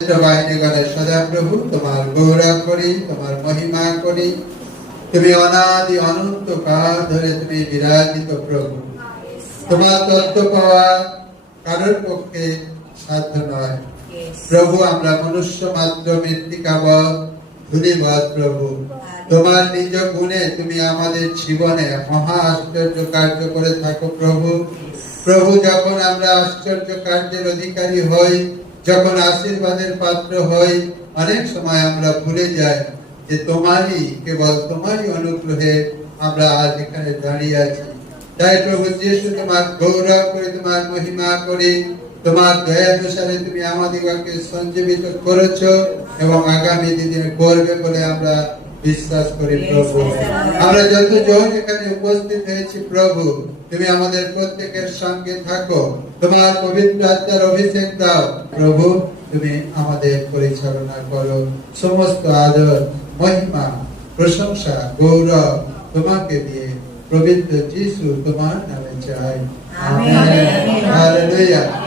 বাহিনীগণের সদা প্রভু, তোমার গৌরব করি, তোমার মহিমা করি। তুমি অনাদি অনন্ত কাল ধরে তুমি বিরাজিত প্রভু। তোমার তত্ত্ব পাওয়া কারোর পক্ষে সাধ্য নয়। প্রভু, আমরা মনুষ্য মাত্র মৃত্তিকাবধ প্রভু। তোমার নিজ গুণে তুমি আমাদের জীবনে মহা আশ্চর্য কার্য করে থাকো প্রভু। প্রভু, যখন আমরা আশ্চর্য কার্যের অধিকারী হই যখন আশীর্বাদের পাত্র হই অনেক সময় আমরা ভুলে যাই যে তোমারই কেবল তোমারই অনুগ্রহে আমরা আজ এখানে দাঁড়িয়ে আছি। তাই প্রভু যিশু তোমার গৌরব করে তোমার মহিমা করে তোমার দয়া অনুসারে তুমি আমাদিগকে সঞ্জীবিত করেছ এবং আগামী দিনে করবে বলে আমরা বিশ্বাস করি প্রভু। আমরা যতজন এখানে উপস্থিত হয়েছি প্রভু তুমি আমাদের প্রত্যেকের সঙ্গে থাকো। তোমার পবিত্র আত্মার অভিষেক দাও। প্রভু তুমি আমাদের পরিচালনা করো। সমস্ত আদর মহিমা প্রশংসা গৌরব তোমাকে দিয়ে পবিত্র যিশু তোমার নামে চাই। আমেন। হালেলুয়া।